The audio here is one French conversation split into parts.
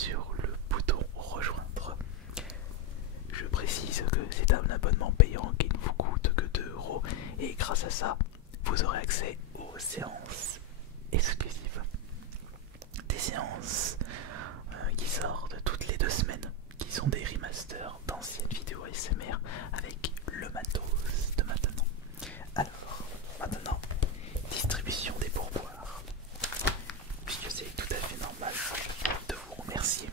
sur le bouton rejoindre. Je précise que c'est un abonnement payant qui ne vous coûte que 2 € et grâce à ça, vous aurez accès aux séances exclusives. Des séances qui sortent toutes les 2 semaines, qui sont des remasters d'anciennes vidéos ASMR avec le matos de maintenant. Alors, maintenant, distribution des pourboires, puisque c'est tout à fait normal de vous remercier.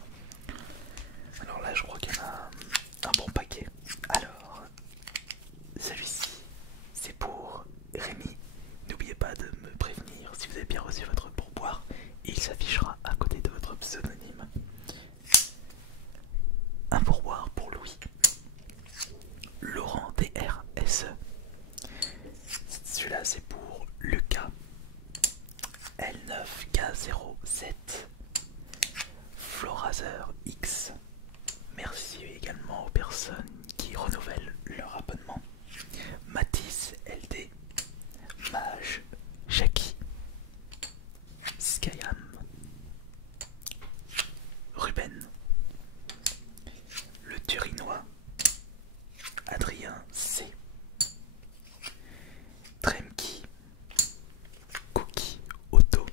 Alors là, je crois qu'il y en a un bon paquet. Alors, celui-ci, c'est pour Rémi. N'oubliez pas de me prévenir si vous avez bien reçu votre pourboire. Il s'affichera à côté de votre pseudonyme. Un pourboire pour Louis. Laurent DRSE. Celui-là, c'est pour Lucas. L9K07. Florazer X. Merci également aux personnes qui renouvellent leur abonnement. Matisse LD, Mage, Jackie, Skyam, Ruben, le Turinois, Adrien C, Tremki, Cookie Auto,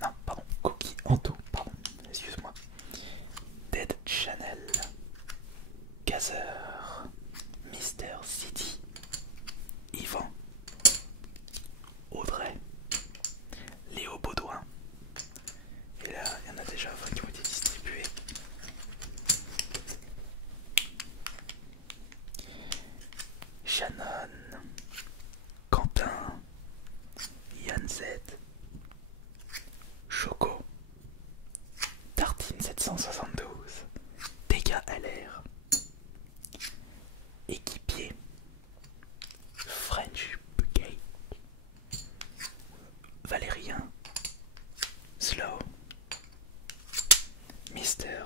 non pardon, Cookie Anto, pardon, excuse-moi, Dead Channel, Gazer, Mister City, Yvan, Audrey, Léo Baudouin, et là il y en a déjà 20 qui ont été distribués. Shannon, Quentin, Yann Z, Choco, Tartine 772, Dégâts LR, Équipier, French Gay, Valérien, Slow, Mister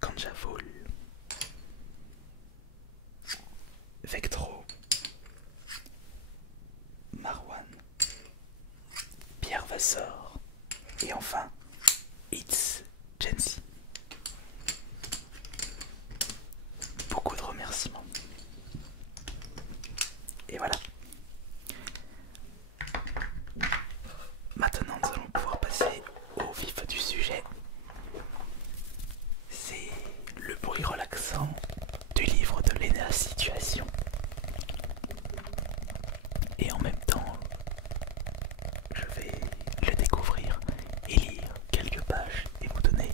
Kanjaful, Vectro, Marwan, Pierre Vassor et enfin It's Jency. Beaucoup de remerciements. Et voilà. Maintenant nous allons pouvoir passer au vif du sujet. C'est le bruit relaxant du livre de Léna Situation. Et en même temps, je vais le découvrir et lire quelques pages et vous donner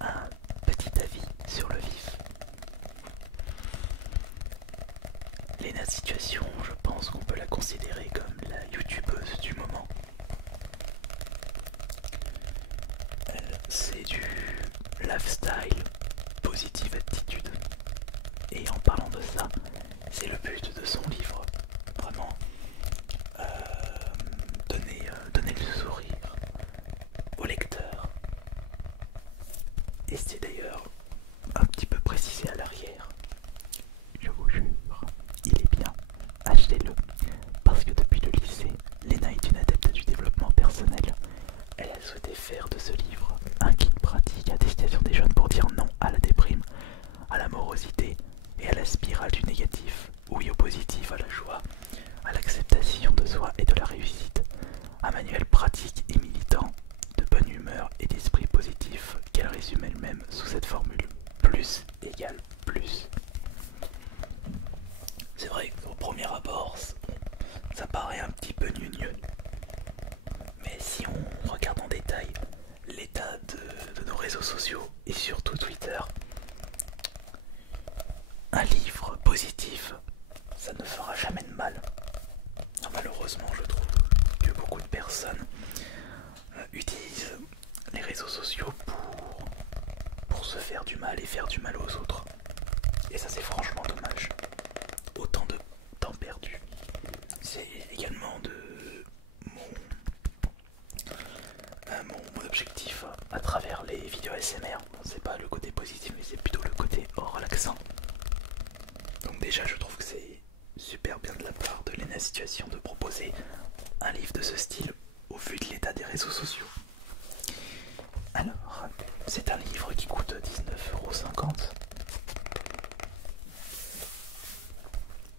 un petit avis sur le vif. Léna Situation, je pense qu'on peut la considérer comme la youtubeuse du moment. C'est du lifestyle, positive attitude. Et en parlant de ça, c'est le but de son livre. Vraiment, donner le sourire au lecteur. Et c'est d'ailleurs un petit peu précisé à l'arrière. Je vous jure, il est bien. Achetez-le. Parce que depuis le lycée, Léna est une adepte du développement personnel. Elle a souhaité faire de ce livre un guide pratique à destination des jeunes pour dire non à la déprime, à la morosité et à la spirale du négatif. Oui au positif, à la joie, à l'acceptation de soi et de la réussite. Un manuel pratique et militant, de bonne humeur et d'esprit positif qu'elle résume elle-même sous cette formule. Plus égale plus. C'est vrai qu'au premier abord, ça paraît un petit peu gneugneux. Mais si on regarde en détail l'état de nos réseaux sociaux et surtout Twitter, un livre positif, ça ne fera jamais de mal. Malheureusement, je trouve que beaucoup de personnes utilisent les réseaux sociaux pour se faire du mal et faire du mal aux autres. Et ça, c'est franchement dommage. Autant de temps perdu. C'est également de mon objectif à travers les vidéos ASMR. C'est pas le côté positif, mais c'est plutôt le côté relaxant. Donc déjà, je trouve que c'est super bien de la part de Léna Situation de proposer un livre de ce style au vu de l'état des réseaux sociaux. Alors, C'est un livre qui coûte 19,50 €.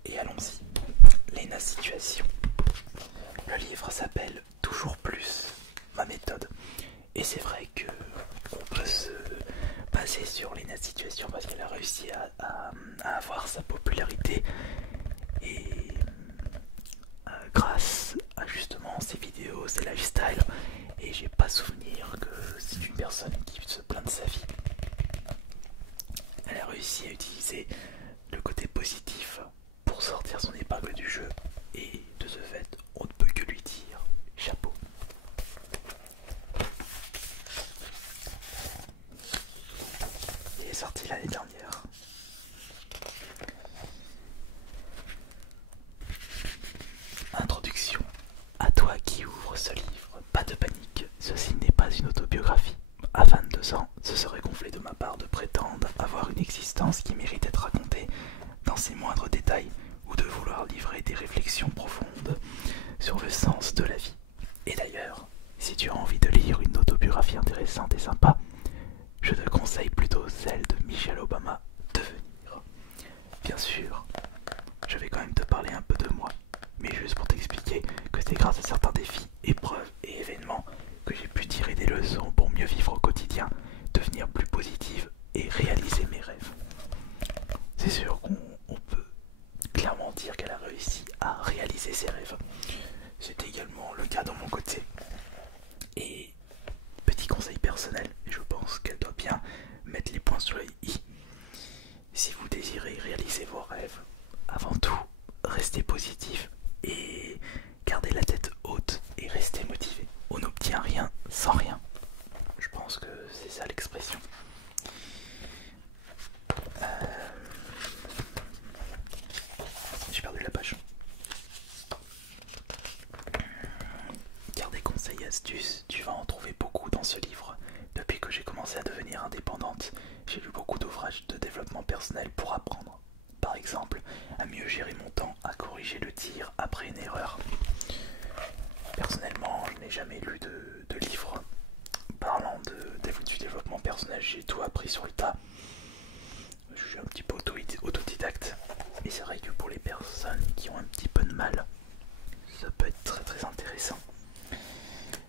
Et allons-y, Lena Situation. Le livre s'appelle Toujours plus, ma méthode. Et c'est vrai que on peut se baser sur Lena Situation parce qu'elle a réussi à avoir sa popularité et grâce à justement ses vidéos, ses lifestyles. Et j'ai pas souvenir que c'est une personne qui se plaint de sa vie. Elle a réussi à utiliser le côté positif pour sortir son épingle du jeu et de ce fait on ne peut que lui dire chapeau. Il est sorti l'année dernière. Introduction. À toi qui ouvre ce livre, pas de panique, ceci n'est pas une autobiographie. À 22 ans, ce serait gonflé de ma part de prétendre avoir une existence qui mérite d'être racontée dans ses moindres détails ou de vouloir livrer des réflexions profondes sur le sens de la vie. Et d'ailleurs, si tu as envie de lire une autobiographie intéressante et sympa, je te conseille plutôt celle de Michelle Obama, Devenir. Bien sûr, je vais quand même te parler un peu de moi, mais juste pour t'expliquer que c'est grâce à certains défis, épreuves et événements que j'ai pu tirer des leçons pour mieux vivre au quotidien, devenir plus positive et réaliser mes rêves. C'est sûr qu'on peut clairement dire qu'elle a réussi à réaliser ses rêves. C'est également le cas de mon côté. Et petit conseil personnel, je pense qu'elle doit bien mettre les points sur les i. Si vous désirez réaliser vos rêves, avant tout, restez positif et gardez la tête haute et restez motivé. On n'obtient rien sans rien. Je pense que c'est ça l'expression. J'ai perdu la page. Car des conseils et astuces, tu vas en trouver beaucoup dans ce livre. Depuis que j'ai commencé à devenir indépendante, j'ai lu beaucoup d'ouvrages de développement personnel pour apprendre. Par exemple, à mieux gérer mon temps, à corriger le tir après une erreur. Personnellement, je n'ai jamais lu de livre parlant du développement personnel, j'ai tout appris sur le tas. Je suis un petit peu autodidacte. Et c'est vrai que pour les personnes qui ont un petit peu de mal, ça peut être très très intéressant.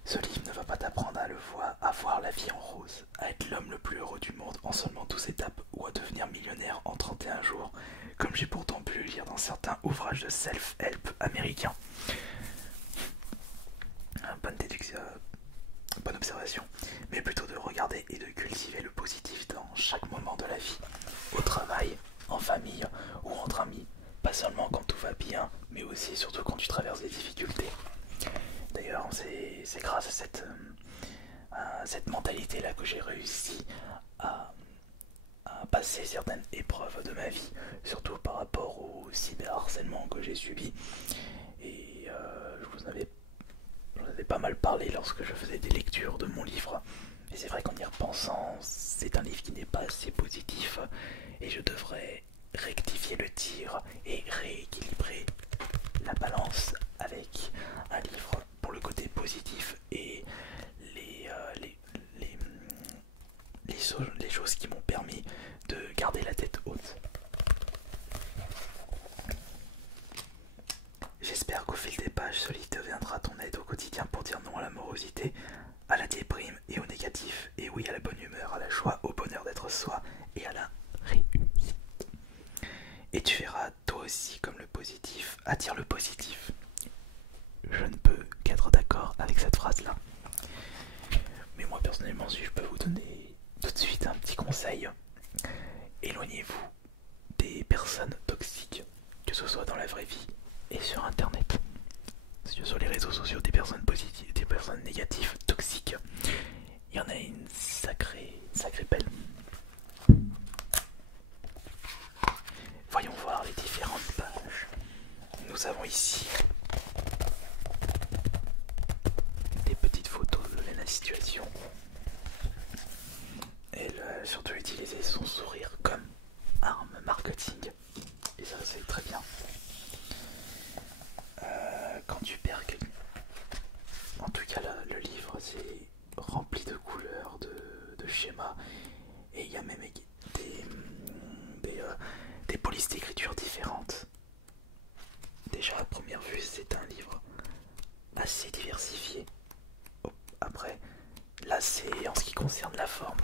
Ce livre ne va pas t'apprendre à voir la vie en rose, à être l'homme le plus heureux du monde en seulement 12 étapes ou à devenir millionnaire en 31 jours, comme j'ai pourtant pu le lire dans certains ouvrages de self-help américains. Bonne observation, mais plutôt de regarder et de cultiver le positif dans chaque moment de la vie, au travail, en famille ou entre amis, pas seulement quand tout va bien, mais aussi et surtout quand tu traverses des difficultés. D'ailleurs, c'est grâce à cette mentalité-là que j'ai réussi à passer certaines épreuves de ma vie, surtout par rapport au cyberharcèlement que j'ai subi. Et je vous en avais pas mal parlé lorsque je faisais des lectures de mon livre. Et c'est vrai qu'en y repensant, c'est un livre qui n'est pas assez positif et je devrais rectifier le tir et rééquilibrer la balance avec un livre pour le côté positif et les choses qui m'ont permis de garder la tête haute. J'espère qu'au fil des pages, ce livre deviendra ton aide au quotidien pour dire non à la morosité, à la déprime et au négatif, et oui à la bonne humeur, à la joie, au bonheur d'être soi et à la réussite. Et tu verras, toi aussi, comme le positif attire le positif. Je ne peux qu'être d'accord avec cette phrase-là. Mais moi personnellement, si je peux vous donner tout de suite un petit conseil, éloignez-vous des personnes toxiques, que ce soit dans la vraie vie et sur internet. Sur les réseaux sociaux, des personnes positives, des personnes négatives, toxiques, il y en a une sacrée belle. Voyons voir les différentes pages. Nous avons ici des petites photos de la situation. Elle a surtout utilisé son sourire comme arme marketing. Et ça c'est très bien. Quand tu perds quelqu'un. En tout cas là, le livre c'est rempli de couleurs, de schémas pistes d'écriture différentes. Déjà à première vue, c'est un livre assez diversifié. Oh, après, là c'est en ce qui concerne la forme.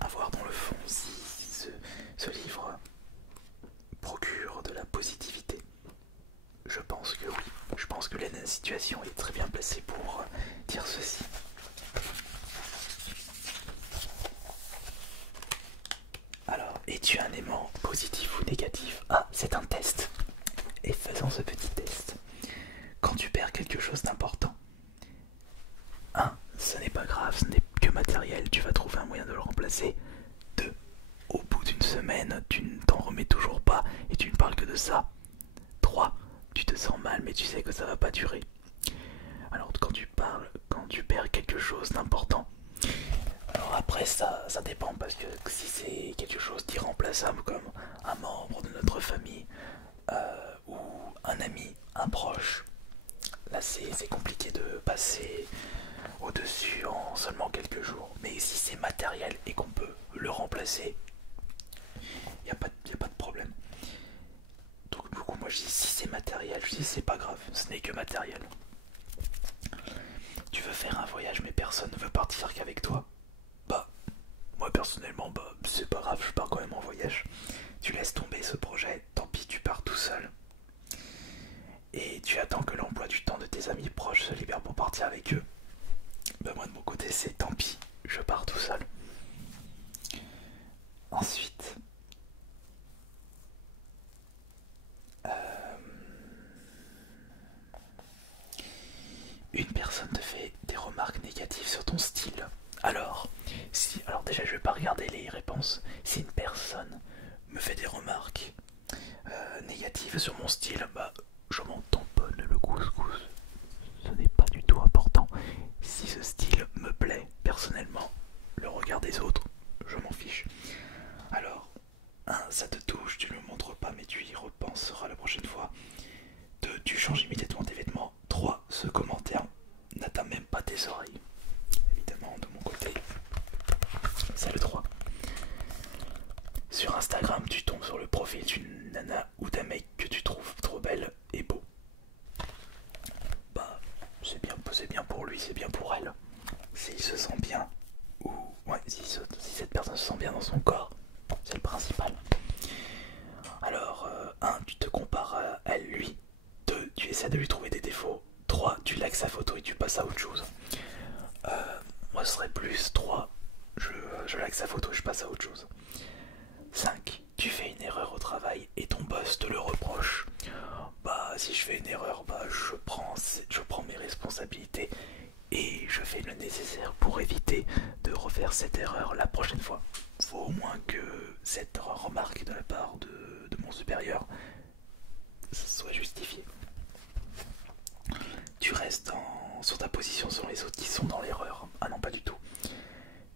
À voir dans le fond si ce livre procure de la positivité. Je pense que oui. Je pense que la situation est très bien placée pour dire ceci. Alors, es-tu un aimant positif ou négatif? Ah, c'est un test. Et faisons ce petit test. Quand tu perds quelque chose d'important, 1. Ce n'est pas grave, ce n'est que matériel, tu vas trouver un moyen de le remplacer. 2. Au bout d'une semaine, tu ne t'en remets toujours pas et tu ne parles que de ça. 3. Tu te sens mal mais tu sais que ça va pas durer. Alors quand tu perds quelque chose d'important, alors après ça dépend parce que si c'est quelque chose d'irremplaçable comme un membre de notre famille ou un ami, un proche, là c'est compliqué de passer au-dessus en seulement quelques jours. Mais si c'est matériel et qu'on peut le remplacer, il n'y a pas de problème. Donc du coup moi je dis si c'est matériel, je dis c'est pas grave, ce n'est que matériel. Tu veux faire un voyage mais personne ne veut partir qu'avec toi. Bah moi personnellement c'est pas grave, je pars quand même en voyage. Tu laisses tomber ce projet, tant pis tu pars tout seul. Et tu attends que l'emploi du temps de tes amis proches se libère pour partir avec eux. Bah moi de mon côté c'est tant pis, je pars tout seul. Ensuite, une personne te fait des remarques négatives sur ton style. Alors déjà je vais pas regarder les réponses. Si une personne me fait des remarques négatives sur mon style, bah je m'en tamponne le couscous. Ce n'est pas du tout important. Si ce style me plaît personnellement, le regard des autres, je m'en fiche. Alors, 1. Ça te touche, tu ne le montres pas mais tu y repenseras la prochaine fois. 2. Tu changes immédiatement tes vêtements. 3. Ce commentaire n'atteint même pas tes oreilles. Évidemment, de mon côté, c'est le 3. Sur Instagram, tu tombes sur le profil d'une nana ou d'un mec que tu trouves trop belle et beau. Bah, c'est bien pour lui, c'est bien pour elle. S'il se sent bien, ou ouais, si cette personne se sent bien dans son corps, c'est le principal. Alors, 1. Tu te compares à elle, lui. 2. Tu essaies de lui trouver des défauts. 3. Tu likes sa photo et tu passes à autre chose. Moi ce serait plus 3. Je like sa photo et je passe à autre chose. 5. Tu fais une erreur au travail et ton boss te le reproche. Bah si je fais une erreur, bah je prends mes responsabilités et je fais le nécessaire pour éviter de refaire cette erreur la prochaine fois. Faut au moins que cette remarque de la part de mon supérieur soit justifiée. Tu restes sur ta position sur les autres qui sont dans l'erreur. Ah non, pas du tout.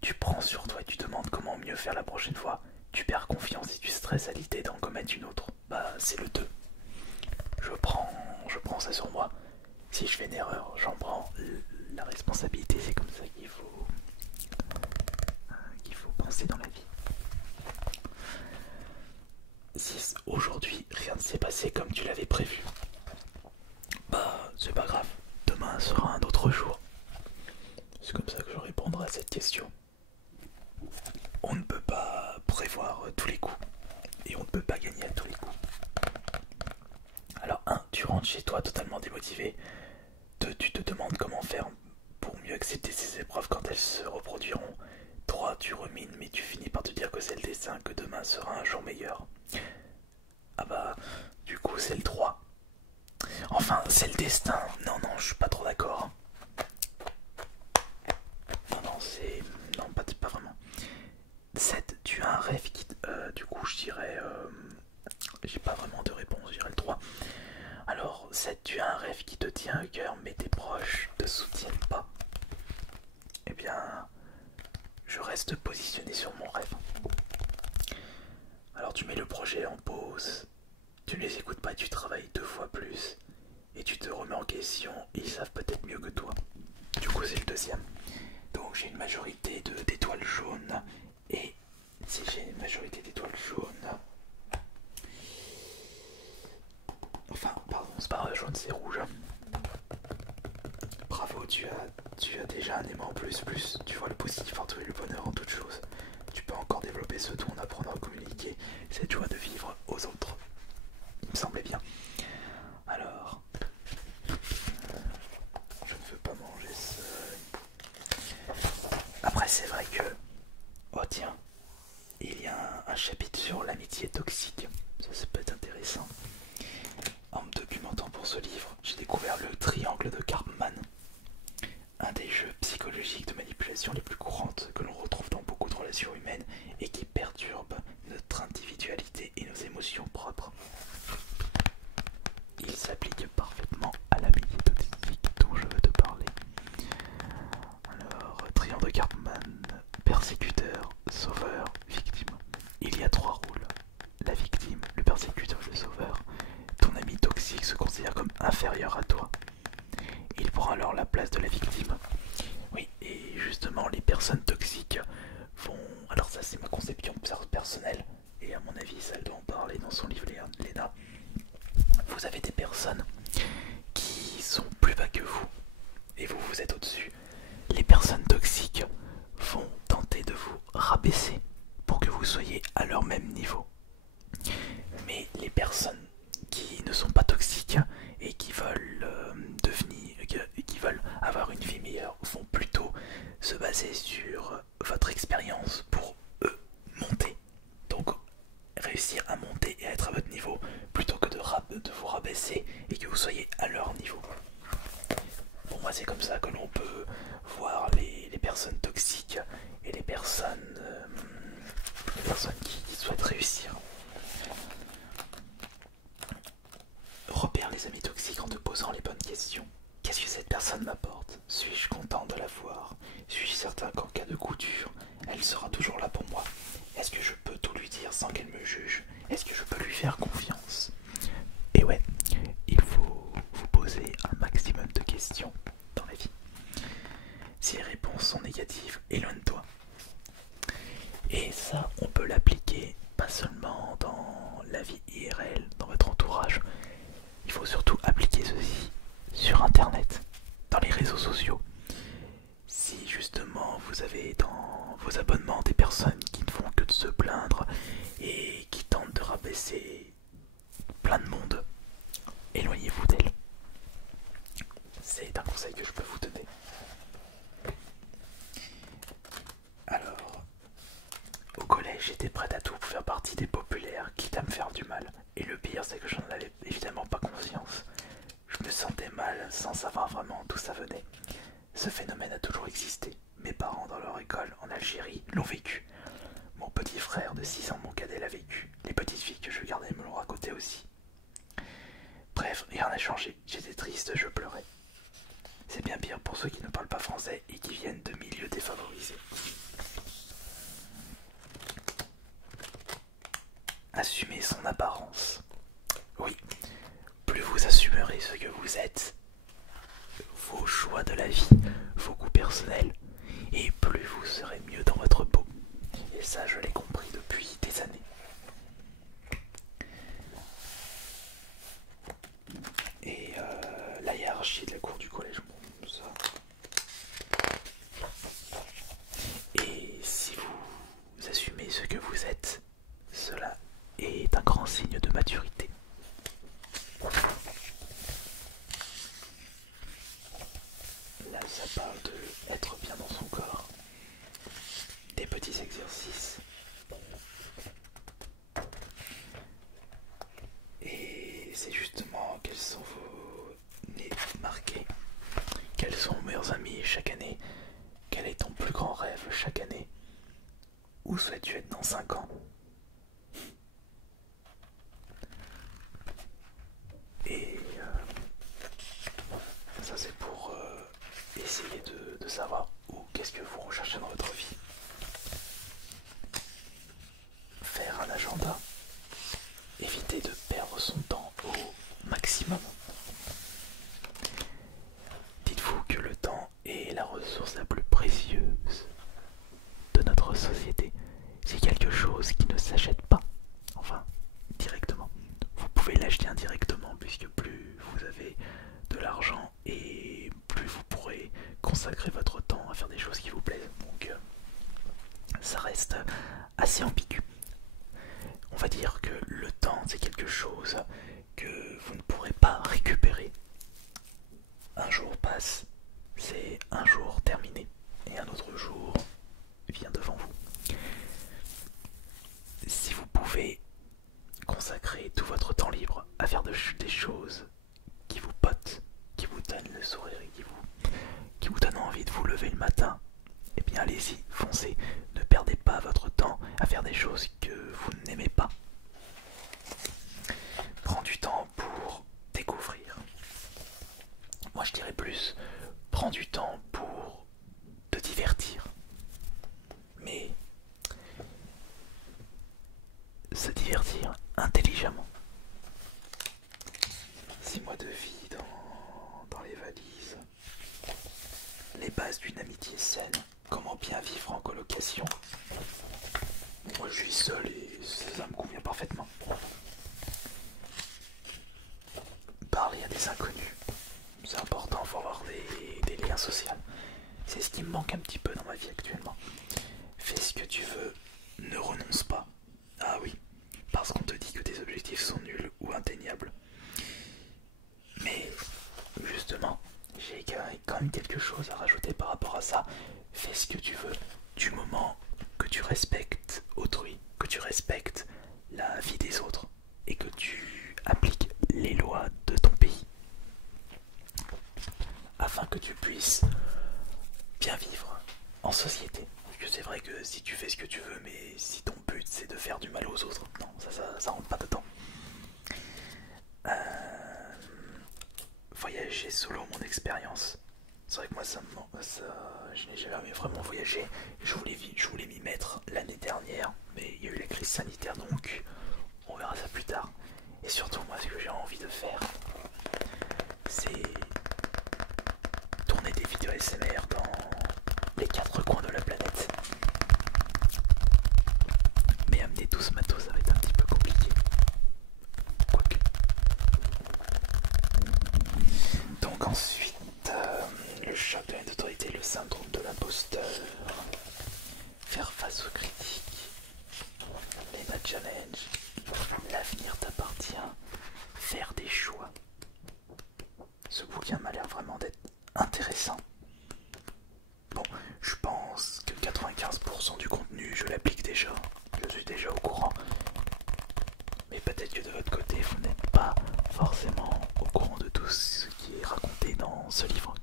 Tu prends sur toi et tu demandes comment mieux faire la prochaine fois. Tu perds confiance et tu stresses à l'idée d'en commettre une autre. Bah c'est le 2. Je prends ça sur moi. Si je fais une erreur, j'en prends la responsabilité. C'est comme ça qu'il faut penser dans la vie. Si aujourd'hui rien ne s'est passé comme tu l'avais prévu, bah c'est pas grave. Demain sera un autre jour. C'est comme ça que je répondrai à cette question. On ne peut pas prévoir tous les coups et on ne peut pas gagner à tous les coups. Alors 1. Tu rentres chez toi totalement démotivé. 2. Tu te demandes comment faire pour mieux accepter ces épreuves quand elles se reproduiront. 3. Tu rumines mais tu finis par te dire que c'est le destin, que demain sera un jour meilleur. Ah bah du coup c'est le 3. Enfin c'est le destin. Non je suis pas trop d'accord. Non c'est... Non pas vraiment. 7. Tu as un rêve qui... du coup je dirais... j'ai pas vraiment de réponse, je dirais le 3. Alors 7. Tu as un rêve qui te tient à cœur mais tes proches te soutiennent pas. Eh bien... je reste positionné sur mon rêve. Alors tu mets le projet en pause. Tu ne les écoutes pas, tu travailles 2 fois plus. Et tu te remets en question, ils savent peut-être mieux que toi. Du coup c'est le 2e. Donc j'ai une majorité d'étoiles jaunes. Et si j'ai une majorité d'étoiles jaunes, il y a un chapitre sur l'amitié toxique. Ça peut être intéressant. En me documentant pour ce livre, j'ai découvert le triangle de Karpman, un des jeux psychologiques de manipulation les plus courantes que l'on retrouve dans beaucoup de relations humaines et qui perturbe notre individualité et nos émotions propres. Il s'applique parfaitement à l'amitié toxique dont je veux te parler. Alors, triangle de Karpman, persécuteur, sauveur, victime. Il y a 3 rôles. La victime, le persécuteur et le sauveur. Ton ami toxique se considère comme inférieur à toi. Il prend alors la place de la victime. Oui, et justement, les personnes toxiques vont... Alors ça, c'est ma conception personnelle, et à mon avis, ça elle doit en parler dans son livre, Léna. Vous avez des personnes qui sont plus bas que vous, et vous, vous êtes au-dessus. Les personnes toxiques vont tenter de vous rabaisser pour que vous soyez à leur même niveau. Mais les personnes qui ne sont pas toxiques et qui veulent qui veulent avoir une vie meilleure vont plutôt se baser sur votre expérience pour eux monter. Donc réussir à monter et à être à votre niveau plutôt que de vous rabaisser et que vous soyez à leur niveau. Pour moi, c'est comme ça que l'on peut voir les personnes toxiques et les personnes qui souhaitent réussir. Repère les amis toxiques en te posant les bonnes questions. Qu'est-ce que cette personne m'apporte? Suis-je content de la voir? Suis-je certain qu'en cas de coup dur, elle sera toujours là pour moi? Est-ce que je peux tout lui dire sans qu'elle me juge? Est-ce que je peux lui faire confiance? Et ouais, il faut vous poser un maximum de questions dans la vie. Si les réponses sont négatives, éloigne-toi. Et ça, on peut l'appliquer pas seulement dans la vie IRL, dans votre entourage. Il faut surtout appliquer ceci sur internet, dans les réseaux sociaux. Si justement vous avez dans vos abonnements des personnes qui ne font que de se plaindre et qui tentent de rabaisser plein de monde, éloignez-vous d'elles. C'est un conseil que je peux vous donner. Alors, au collège, j'étais prête à tout pour faire partie des populaires, quitte à me faire du mal. Et le pire, c'est que j'en avais évidemment pas conscience. Je me sentais mal sans savoir vraiment d'où ça venait. Ce phénomène a toujours existé. Mes parents dans leur école en Algérie l'ont vécu. Mon petit frère de 6 ans, mon cadet, l'a vécu. Les petites filles que je gardais me l'ont raconté aussi. Bref, rien n'a changé. J'étais triste, je pleurais. C'est bien pire pour ceux qui ne parlent pas français et qui viennent de milieux défavorisés. Assumer son apparence. Oui, plus vous assumerez ce que vous êtes, vos choix de la vie, vos goûts personnels, et plus vous serez mieux dans votre peau. Et ça, je l'ai compris depuis des années. Et la hiérarchie de la cour du collège, bon, ça. Et si vous assumez ce que vous êtes, cela est un grand signe de maturité. Là, ça parle de être bien dans son corps. Des petits exercices. Et c'est justement quels sont vos nez marqués. Quels sont vos meilleurs amis chaque année? Quel est ton plus grand rêve chaque année? Où souhaites-tu être dans 5 ans? Et ça c'est pour essayer de savoir qu'est-ce que vous recherchez dans votre vie. Faire un agenda. Éviter de perdre son temps au maximum. Dites-vous que le temps est la ressource la plus précieuse de notre société. C'est quelque chose qui ne s'achète pas, enfin directement. Vous pouvez l'acheter indirectement puisque plus vous avez de l'argent et plus vous pourrez consacrer votre temps à faire des choses qui vous plaisent. Donc ça reste assez ambigu. On va dire que le temps c'est quelque chose que vous ne pourrez pas récupérer. Un jour passe, c'est un jour terminé et un autre jour vient devant vous. pouvez consacrer tout votre temps libre à faire des choses qui vous potent, qui vous donnent le sourire et qui vous donnent envie de vous lever le matin, eh bien allez-y, foncez. Ne perdez pas votre temps à faire des choses que vous n'aimez pas. Prends du temps pour découvrir. Moi je dirais plus, prends du temps pour te divertir. Mais se divertir intelligemment. 6 mois de vie dans les valises. Les bases d'une amitié saine. Comment bien vivre en colocation. Moi je suis seul et ça me convient parfaitement. Parler à des inconnus. C'est important, il faut avoir des liens sociaux. C'est ce qui me manque un petit peu dans ma vie actuellement. Fais ce que tu veux, ne renonce pas. Ah oui, parce qu'on te dit que tes objectifs sont nuls ou atteignables. Mais justement, j'ai quand même quelque chose à rajouter par rapport à ça. Fais ce que tu veux, du moment que tu respectes autrui, que tu respectes la vie des autres et que tu appliques les lois de ton pays, afin que tu puisses bien vivre en société. Parce que c'est vrai que si tu fais ce que tu veux, mais si ton but c'est de faire du mal aux autres, non, ça rentre pas dedans. Voyager solo, mon expérience. C'est vrai que moi je n'ai jamais vraiment voyagé. Je voulais m'y mettre l'année dernière, mais il y a eu la crise sanitaire, donc on verra ça plus tard. Et surtout, moi, ce que j'ai envie de faire, c'est tourner des vidéos ASMR dans les 4 coins de la planète. Mais amener tout ce matos, ça va être un petit peu compliqué. Quoique. Donc ensuite, le choc de l'autorité, le syndrome de l'imposteur, faire face aux critiques, les bad challenges, l'avenir t'appartient, faire des choix. Ce bouquin m'a l'air vraiment d'être intéressant. Bon, je pense que 95% du contenu, je l'applique déjà. Je suis déjà au courant. Mais peut-être que de votre côté, vous n'êtes pas forcément au courant de tout ce qui est raconté dans ce livre.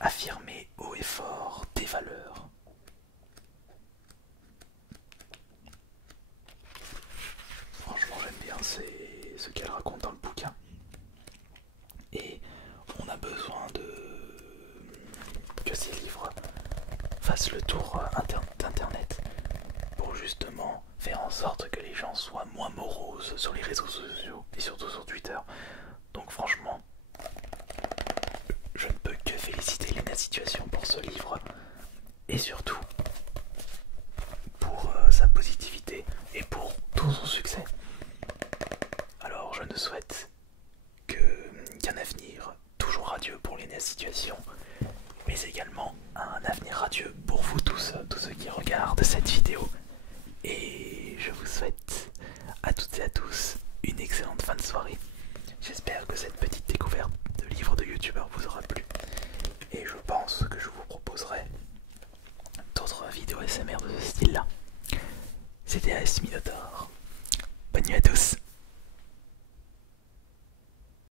Affirmer haut et fort tes valeurs. Franchement, j'aime bien ce qu'elle raconte dans le bouquin. Et on a besoin que ces livres fassent le tour d'internet pour justement faire en sorte que les gens soient moins moroses sur les réseaux sociaux et surtout sur Twitter. Donc franchement, je ne peux que féliciter Lena Situation pour ce livre et surtout pour sa positivité et pour tout son succès. Alors je ne souhaite qu'un avenir toujours radieux pour Lena Situation, mais également un avenir radieux pour vous tous ceux qui regardent cette vidéo. Et je vous souhaite à toutes et à tous une excellente fin de soirée. J'espère que cette petite découverte de livres de youtubeurs vous aura plu. Et je pense que je vous proposerai d'autres vidéos SMR de ce style là. C'était AS Minotaur. Bonne nuit à tous.